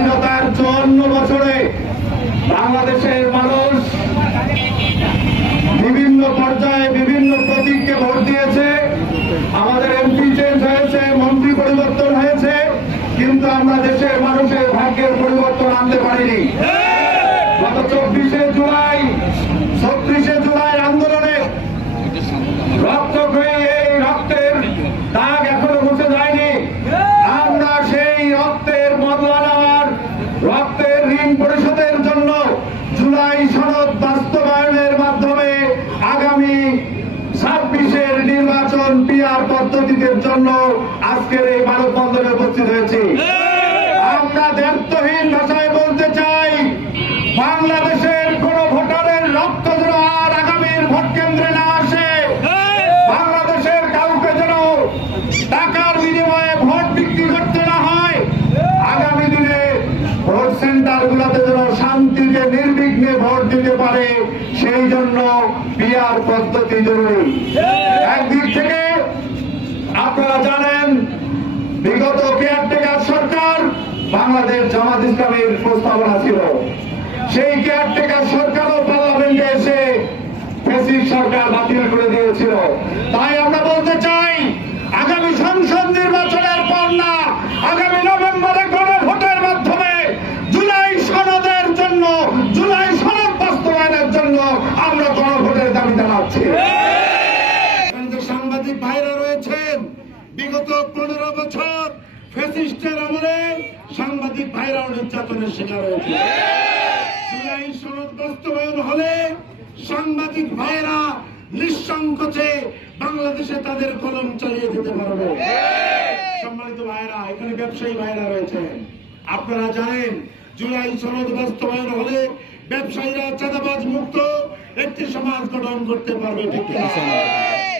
স্বাধীনতার চুয়ান্ন বছরে বাংলাদেশের মানুষ বিভিন্ন পর্যায়ে বিভিন্ন প্রতীককে ভোট দিয়েছে। আমাদের এমপি চেঞ্জ হয়েছে মন্ত্রী পরিবর্তন হয়েছে কিন্তু আমরা দেশের মানুষের ভাগ্যের পরিবর্তন আনতে পারিনি গত চব্বিশে জুলাই ছত্রিশে জুলাই আন্দোলনে রক্তক্ষয়ী এই রক্তের দাগ এখনও মুছে যায়নি আমরা সেই রক্তের বদলা নেওয়ার রক্তের ঋণ পরিশোধের জন্য জুলাই সনদ বাস্তবায়নের মাধ্যমে আগামী ছাব্বিশের নির্বাচন পিয়ার পদ্ধতিদের জন্য আজকের এই মানববন্ধনে উপস্থিত হয়েছি। আমরা দ্ব্যর্থহীন ভাষায় বলতে চাই, বাংলাদেশের কোন ভোটারের রক্ত যেন আর আগামীর ভোট কেন্দ্রে না আসে, বাংলাদেশের কাউকে যেন টাকার বিনিময়ে ভোট বিক্রি করতে না হয়, আগামী দিনে ভোট সেন্টার গুলোতে যেন শান্তিতে, নির্বিঘ্নে ভোট দিতে পারে, সেই জন্য বিয়ার পদ্ধতি জরুরি। একদিক থেকে আপনারা জানেন, বিগত কেয়ারটেকার সরকার বাংলাদেশ জামাত ইসলামের প্রস্তাবনা ছিল। সেই কেয়ারটেকার সরকারও পার্লামেন্টে এসে সরকার বাতিল করে দিয়েছিল। তাই আমরা বলতে চাই, আগামী সংসদ নির্বাচনের পর না, আগামী নভেম্বরে গণভোটের মাধ্যমে জুলাই সনদের জন্য, জুলাই সনদ বাস্তবায়নের জন্য আমরা গণভোটের দাবি জানাচ্ছি এখানে যে সাংবাদিক ভাইরা রয়েছেন বিগত পনেরো বছর ফেসিস্টের আমলে সাংবাদিক ভাইরাও নির্যাতনের শিকার হয়েছে। জুলাই সনদ বাস্তবায়ন হলে সাংবাদিক ভাইরা নিঃসংকোচে বাংলাদেশে তাদের কলম চালিয়ে যেতে পারবে। সম্মানিত ভাইরা এখানে ব্যবসায়ী ভাইরা রয়েছেন আপনারা জানেন জুলাই সনদ বাস্তবায়ন হলে ব্যবসায়ীরা চাঁদাবাজ মুক্ত একটি সমাজ গঠন করতে পারবে ঠিক?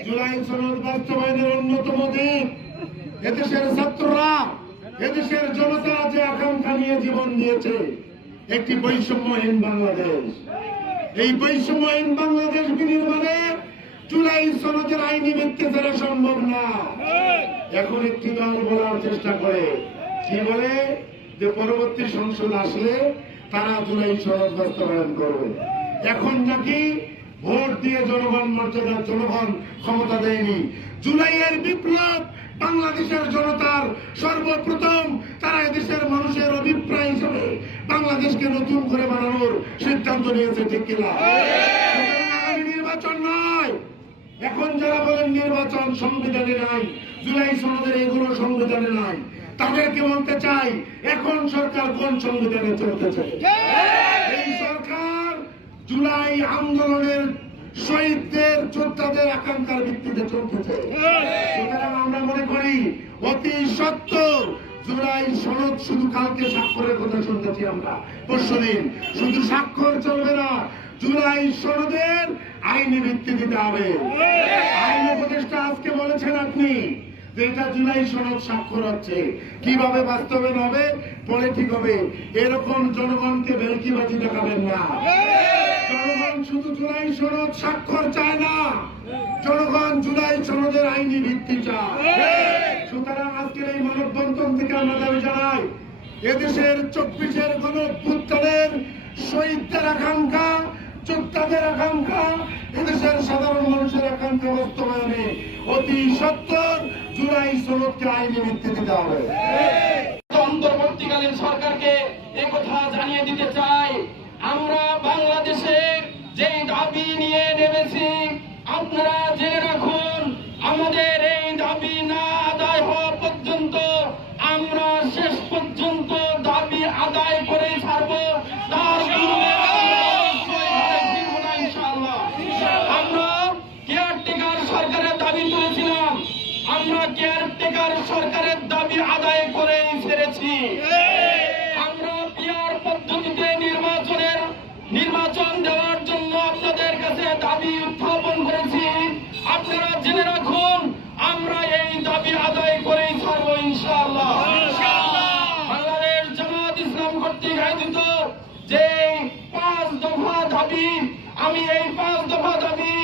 জুলাই সনদ বাস্তবায়নের অন্যতম দিক এদেশের ছাত্ররা, এদেশের জনতা যে আকাঙ্ক্ষা নিয়ে জীবন দিয়েছে, একটি বৈষম্যহীন বাংলাদেশ। এই বৈষম্যহীন বাংলাদেশ বিনির্মাণে জুলাই সনদের আইনি ভিত্তি ছাড়া সম্ভব না। এখন একটি দল বলার চেষ্টা করে। কি বলে? যে পরবর্তী সংসদ আসলে তারা জুলাই সনদ বাস্তবায়ন করবে। এখন নাকি ভোট দিয়ে জনগণ মর্যাদা জনগণ ক্ষমতা দেয়নি। জুলাইয়ের বিপ্লব বাংলাদেশের জনতার সর্বপ্রথম তারা এদেশের মানুষের অভিপ্রায় হিসেবে বাংলাদেশকে নতুন করে বানানোর সিদ্ধান্ত নিয়েছে ঠিক কিনা? নির্বাচন নয়। এখন যারা বলেন নির্বাচন সংবিধানে নাই জুলাই সনদের এগুলো সংবিধানে নাই তাদেরকে বলতে চাই এখন সরকার কোন সংবিধানে চলতে চলতেছে এই সরকার জুলাই আন্দোলনের শহীদদের, যোদ্ধাদের আকাঙ্ক্ষার ভিত্তিতে চলতেছে। আমরা মনে করি, অতি জুলাই সনদ শুধু কালকে স্বাক্ষরের কথা শুনতেছি আমরা। শুধু স্বাক্ষর চলবে না, জুলাই সনদের আইনি ভিত্তি দিতে হবে। আইন উপদেষ্টা আজকে বলেছেন আপনি যে এটা জুলাই সনদ স্বাক্ষর হচ্ছে। কীভাবে বাস্তবায়ন হবে? পরে ঠিক হবে। এরকম জনগণকে ভেলকিবাজি দেখাবেন না। জনগণ শুধু জুলাই সনদ স্বাক্ষর চায় না। জনগণ জুলাই সনদের আইনি ভিত্তি চায়। সুতরাং আজকের এই মানববন্ধন থেকে আমরা দাবি জানাই, এদেশের চব্বিশের গণ শহীদদের আকাঙ্ক্ষা, যোদ্ধাদের আকাঙ্ক্ষা এদেশের সাধারণ মানুষের আকাঙ্ক্ষা বাস্তবায়নে অতি সত্তর জুলাই সনদকে আইনি ভিত্তি দিতে হবে অন্তর্বর্তীকালীন সরকারকে একথা জানিয়ে দিতে চাই, আমরা বাংলাদেশের যে দাবি নিয়ে নেমেছি, আপনারা যে পাঁচ দফা দাবি, আমি এই পাঁচ দফা দাবি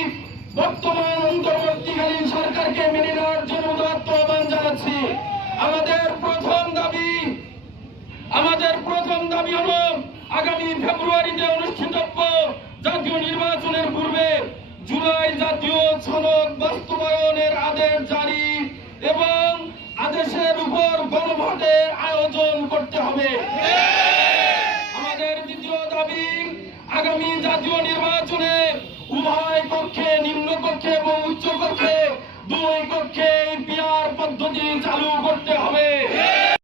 বর্তমান অন্তর্বর্তীকালীন সরকারকে মেনে নেওয়ার জন্য উদাত্ত আহ্বান জানাচ্ছি। আমাদের প্রথম দাবি, আমাদের প্রথম দাবি হলো আগামী ফেব্রুয়ারিতে অনুষ্ঠিতব্য জাতীয় নির্বাচনের পূর্বে জুলাই জাতীয় সনদ বাস্তবায়নের আদেশ জারি এবং আদেশের উপর গণভোটের আয়োজন করতে হবে। আগামী জাতীয় নির্বাচনে উভয় কক্ষে নিম্ন কক্ষে এবং উচ্চ কক্ষে দুই কক্ষে পিয়ার পদ্ধতি চালু করতে হবে।